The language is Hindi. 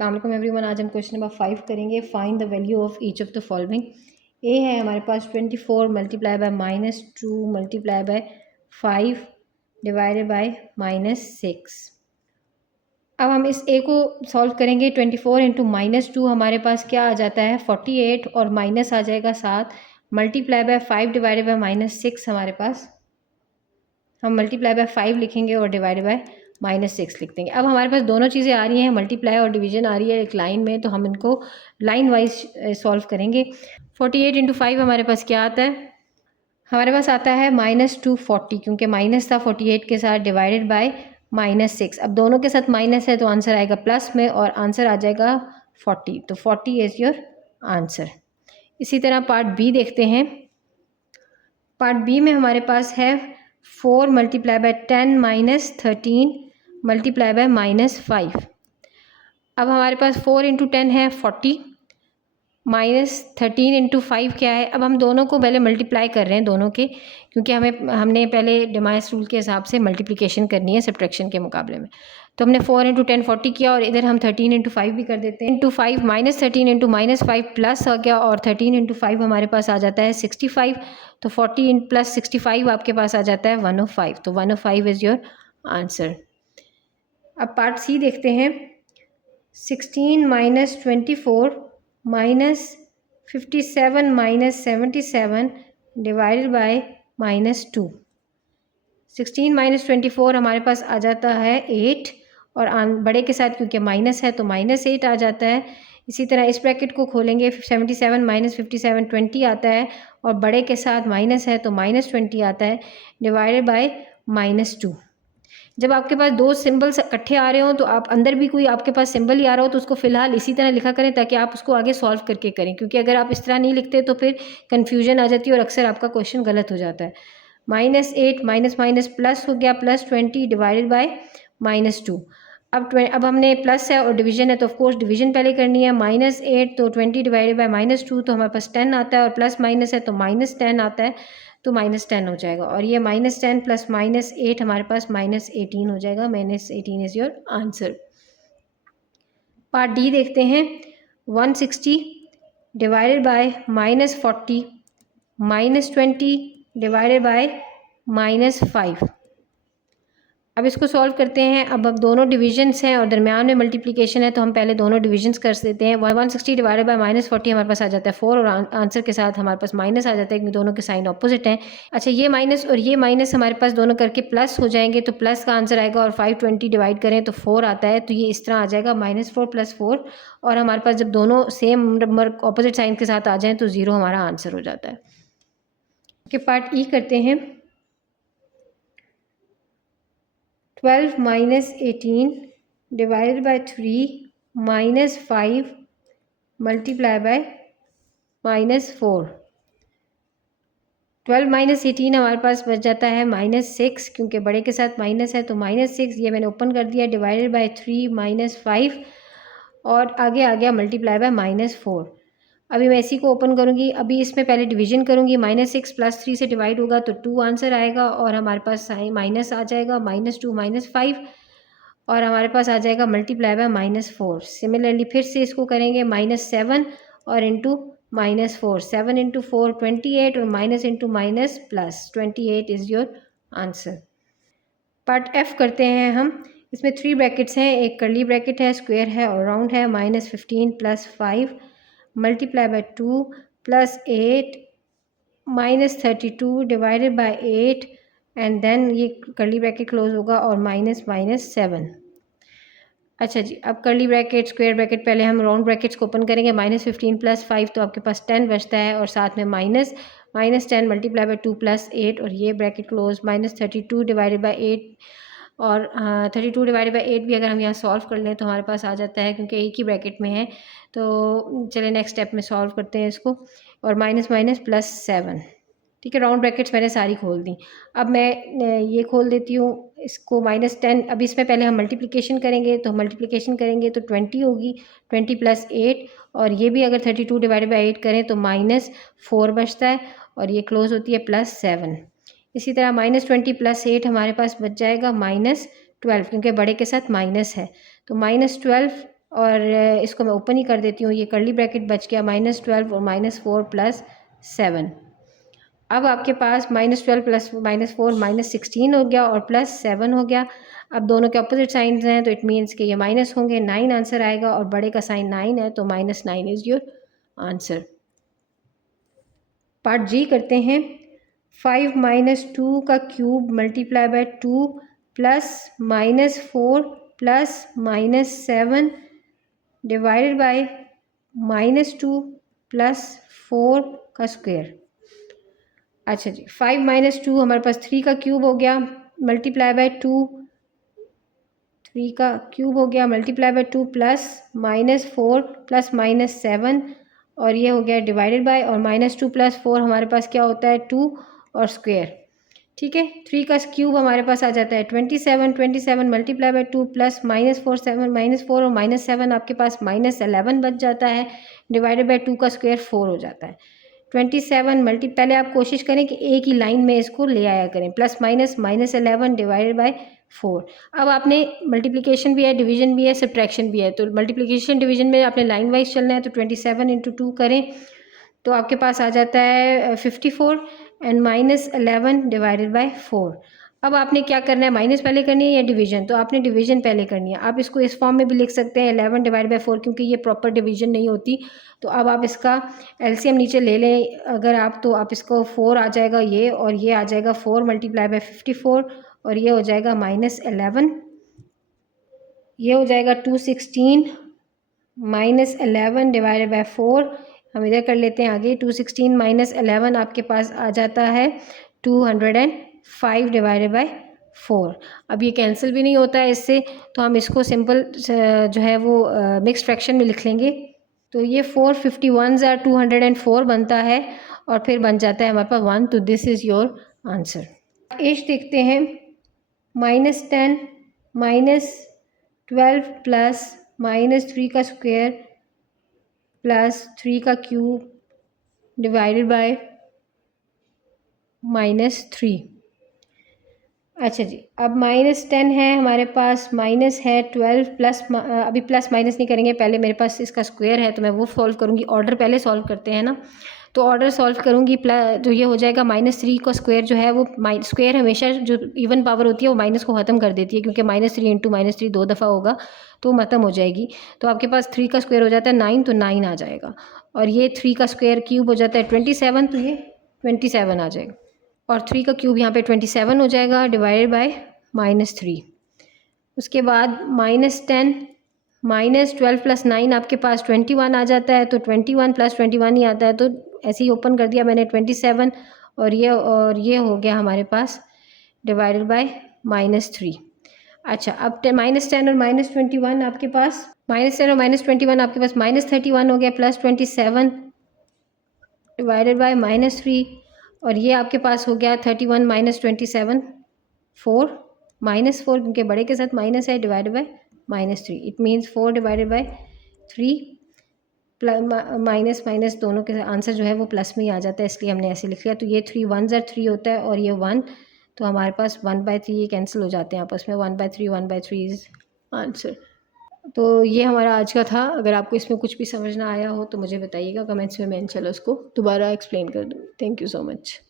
अस्सलाम वालेकुम एवरीवन। आज हम क्वेश्चन नंबर 5 करेंगे। Find the value of each of the following. A है हमारे पास 24 multiply by -2 multiply by 5 divided by -6। अब हम इस ए को सॉल्व करेंगे। 24 इंटू -2 हमारे पास क्या आ जाता है 48 और माइनस आ जाएगा 7 मल्टीप्लाई बाय 5 डिवाइडेड बाय -6। हमारे पास हम मल्टीप्लाई बाय 5 लिखेंगे और डिवाइडेड बाय -6 लिख देंगे। अब हमारे पास दोनों चीज़ें आ रही हैं, मल्टीप्लाई और डिवीजन आ रही है एक लाइन में, तो हम इनको लाइन वाइज सॉल्व करेंगे। 48 इंटू 5 हमारे पास क्या आता है, हमारे पास आता है -240, क्योंकि माइनस था 48 के साथ, डिवाइडेड बाय -6। अब दोनों के साथ माइनस है तो आंसर आएगा प्लस में और आंसर आ जाएगा 40, तो 40 इज़ योर आंसर। इसी तरह पार्ट बी देखते हैं। पार्ट बी में हमारे पास है 4 मल्टीप्लाई बाय 10 -13 मल्टीप्लाई बाय -5। अब हमारे पास 4 इंटू 10 है 40 -13 इंटू 5 क्या है। अब हम दोनों को पहले मल्टीप्लाई कर रहे हैं दोनों के, क्योंकि हमने पहले डिमाइस रूल के हिसाब से मल्टीप्लिकेशन करनी है सब्ट्रैक्शन के मुकाबले में। तो हमने 4 इंटू 10 40 किया और इधर हम 13 इंटू 5 भी कर देते हैं। इंटू 5 -13 इंटू -5 प्लस हो गया और 13 इंटू 5 हमारे पास आ जाता है 65। तो 40 प्लस 65 आपके पास आ जाता है 105। तो 105 इज़ योर आंसर। अब पार्ट सी देखते हैं। 16 -24 -57 -77 डिवाइडेड बाय -2। 16 -24 हमारे पास आ जाता है 8 और बड़े के साथ क्योंकि माइनस है तो -8 आ जाता है। इसी तरह इस ब्रैकेट को खोलेंगे, 77 -57 20 आता है और बड़े के साथ माइनस है तो -20 आता है, डिवाइडेड बाय -2। जब आपके पास दो सिंबल्स इकट्ठे आ रहे हो तो आप अंदर भी कोई आपके पास सिंबल ही आ रहा हो तो उसको फ़िलहाल इसी तरह लिखा करें ताकि आप उसको आगे सॉल्व करके करें, क्योंकि अगर आप इस तरह नहीं लिखते तो फिर कन्फ्यूजन आ जाती है और अक्सर आपका क्वेश्चन गलत हो जाता है। -8 माइनस माइनस प्लस हो गया +20 डिवाइडेड बाय -2। अब हमने प्लस है और डिवीजन है तो ऑफकोर्स डिवीजन पहले करनी है। -8 तो 20 डिवाइडेड बाय -2 तो हमारे पास 10 आता है और प्लस माइनस है तो -10 आता है, तो -10 हो जाएगा। और ये -10 प्लस -8 हमारे पास -18 हो जाएगा। -18 is your answer. Part D देखते हैं। 160 डिवाइडेड बाय -40 -20 डिवाइडेड बाय -5। अब इसको सॉल्व करते हैं। अब दोनों डिविजन्स हैं और दरमियान में मल्टीप्लिकेशन है तो हम पहले दोनों डिविजन्स कर देते हैं। 160 डिवाइडेड बाय -40 हमारे पास आ जाता है 4 और आंसर के साथ हमारे पास माइनस आ जाता है क्योंकि दोनों के साइन ऑपोजिट हैं। अच्छा, ये माइनस और ये माइनस हमारे पास दोनों करके प्लस हो जाएंगे तो प्लस का आंसर आएगा और 520 डिवाइड करें तो 4 आता है, तो ये इस तरह आ जाएगा -4 + 4। और हमारे पास जब दोनों सेम नंबर ऑपोजिट साइन के साथ आ जाएँ तो 0 हमारा आंसर हो जाता है। ओके, पार्ट ई करते हैं। 12 -18 डिवाइडेड बाय 3 -5 मल्टीप्लाई बाय -4। 12 -18 हमारे पास बच जाता है -6, क्योंकि बड़े के साथ माइनस है तो -6, ये मैंने ओपन कर दिया, डिवाइडेड बाय 3 -5 और आगे आ गया मल्टीप्लाई बाय -4। अभी मैं इसी को ओपन करूंगी। अभी इसमें पहले डिवीजन करूंगी। -6 + 3 से डिवाइड होगा तो 2 आंसर आएगा और हमारे पास साइन माइनस आ जाएगा -2 -5 और हमारे पास आ जाएगा मल्टीप्लाई बाय -4। सिमिलरली फिर से इसको करेंगे -7 और इंटू -4। 7 इंटू 4 28 और minus into minus plus 28 is your answer. Part F करते हैं हम। इसमें 3 ब्रैकेट्स हैं, एक कर्ली ब्रैकेट है, स्क्वायर है और राउंड है। -15 + 5 multiply by 2 + 8 -32 divided by 8 and then ये कर्ली ब्रैकेट क्लोज होगा और -7। अच्छा जी, अब कर्ली ब्रैकेट स्क्वायर ब्रैकेट पहले हम राउंड ब्रैकेट्स को ओपन करेंगे। -15 + 5 तो आपके पास 10 बचता है और साथ में -10 मल्टीप्लाई बाय 2 + 8 और ये ब्रैकेट क्लोज। -32 डिवाइडेड बाय 8 और 32 डिवाइडेड बाय 8 भी अगर हम यहाँ सॉल्व कर लें तो हमारे पास आ जाता है, क्योंकि एक ही ब्रैकेट में है। तो चलिए नेक्स्ट स्टेप में सॉल्व करते हैं इसको। और -+7, ठीक है। राउंड ब्रैकेट्स मैंने सारी खोल दी। अब मैं ये खोल देती हूँ इसको -10। अब इसमें पहले हम मल्टीप्लिकेशन करेंगे, तो मल्टीप्लिकेशन करेंगे तो 20 होगी, 20 + 8 और ये भी अगर 32 डिवाइडेड बाय 8 करें तो -4 बचता है और ये क्लोज होती है +7। इसी तरह -20 + 8 हमारे पास बच जाएगा -12, क्योंकि बड़े के साथ माइनस है तो -12 और इसको मैं ओपन ही कर देती हूँ, ये कर्ली ब्रैकेट बच गया -12 और -4 + 7। अब आपके पास -12 + -4 -16 हो गया और +7 हो गया। अब दोनों के अपोजिट साइंस हैं तो इट मीन्स कि ये माइनस होंगे, 9 आंसर आएगा और बड़े का साइन 9 है तो -9 इज़ योर आंसर। पार्ट जी करते हैं। 5 - 2 का cube multiply by 2 plus -4 plus -7 divided by -2 plus 4 का स्क्वायर। अच्छा जी, 5 - 2 हमारे पास 3 का क्यूब हो गया मल्टीप्लाई बाय 2, 3 का क्यूब हो गया मल्टीप्लाई बाय 2 प्लस -4 प्लस -7 और ये हो गया डिवाइडेड बाय, और -2 + 4 हमारे पास क्या होता है 2 और स्क्वायर। ठीक है, 3 का क्यूब हमारे पास आ जाता है 27, 27 मल्टीप्लाई बाय 2 प्लस -4 7 -4 और -7 आपके पास -11 बच जाता है, डिवाइडेड बाय 2 का स्क्वायर 4 हो जाता है। 27 पहले आप कोशिश करें कि एक ही लाइन में इसको ले आया करें, प्लस माइनस -11 डिवाइडेड बाय 4। अब आपने मल्टीप्लिकेशन भी है, डिवीजन भी है, सब्ट्रैक्शन भी है, तो मल्टीप्लिकेशन डिवीजन में आपने लाइन वाइज चलना है तो 27 × 2 करें तो आपके पास आ जाता है 54 एंड -11 डिवाइडेड बाय 4। अब आपने क्या करना है, माइनस पहले करनी है या डिवीजन, तो आपने डिवीजन पहले करनी है। आप इसको इस फॉर्म में भी लिख सकते हैं 11 डिवाइड बाय 4, क्योंकि ये प्रॉपर डिवीजन नहीं होती। तो अब आप इसका एलसीएम नीचे ले लें अगर आप, तो आप इसको 4 आ जाएगा ये, और ये आ जाएगा 4 मल्टीप्लाई बाय 54 और ये हो जाएगा -11, ये हो जाएगा 216 -11 डिवाइडेड बाय 4। हम इधर कर लेते हैं आगे, 216 -11 आपके पास आ जाता है 205 डिवाइडेड बाय 4। अब ये कैंसिल भी नहीं होता है इससे, तो हम इसको सिंपल जो है वो मिक्स फ्रैक्शन में लिख लेंगे। तो ये 451 = 204 बनता है और फिर बन जाता है हमारे पास 1। तो this is your answer. Age देखते हैं, -10 -12 प्लस -3 का स्क्वायर प्लस 3 का क्यूब डिवाइडेड बाय -3। अच्छा जी, अब -10 है हमारे पास, माइनस है 12 प्लस अभी प्लस माइनस नहीं करेंगे, पहले मेरे पास इसका स्क्वायर है तो मैं वो सॉल्व करूँगी। ऑर्डर पहले सॉल्व करते हैं ना, तो ऑर्डर सॉल्व करूँगी। तो ये हो जाएगा -3 का स्क्वायर जो है वो, स्क्वायर हमेशा जो इवन पावर होती है वो माइनस को ख़त्म कर देती है, क्योंकि -3 × -3 2 दफ़ा होगा तो ख़त्म हो जाएगी। तो आपके पास 3 का स्क्वायर हो जाता है 9, तो 9 आ जाएगा, और ये 3 का स्क्वायर क्यूब हो जाता है 27, तो ये 27 आ जाएगा, और 3 का क्यूब यहाँ पे 27 हो जाएगा डिवाइडेड बाय -3। उसके बाद -10 -12 प्लस 9 आपके पास 21 आ जाता है, तो 21 + 21 ही आता है, तो ऐसे ही ओपन कर दिया मैंने 27, और ये हो गया हमारे पास डिवाइडेड बाय -3। अच्छा, अब -10 और -21 आपके पास, -10 और -21 आपके पास -31 हो गया, +27 डिवाइडेड बाय -3, और ये आपके पास हो गया 31 - 27 4 -4, क्योंकि बड़े के साथ माइनस है, divided by -3। It means 4 divided by 3 minus minus दोनों के आंसर जो है वो प्लस में ही आ जाता है, इसलिए हमने ऐसे लिख लिया। तो ये 3 1 ज़र 3 होता है और ये 1, तो हमारे पास 1/3 ये कैंसिल हो जाते हैं आपस में, 1/3 इज़ आंसर। तो ये हमारा आज का था। अगर आपको इसमें कुछ भी समझ ना आया हो तो मुझे बताइएगा कमेंट्स में, मैं इंशाल्लाह उसको दोबारा एक्सप्लेन कर दूँगी। Thank you so much.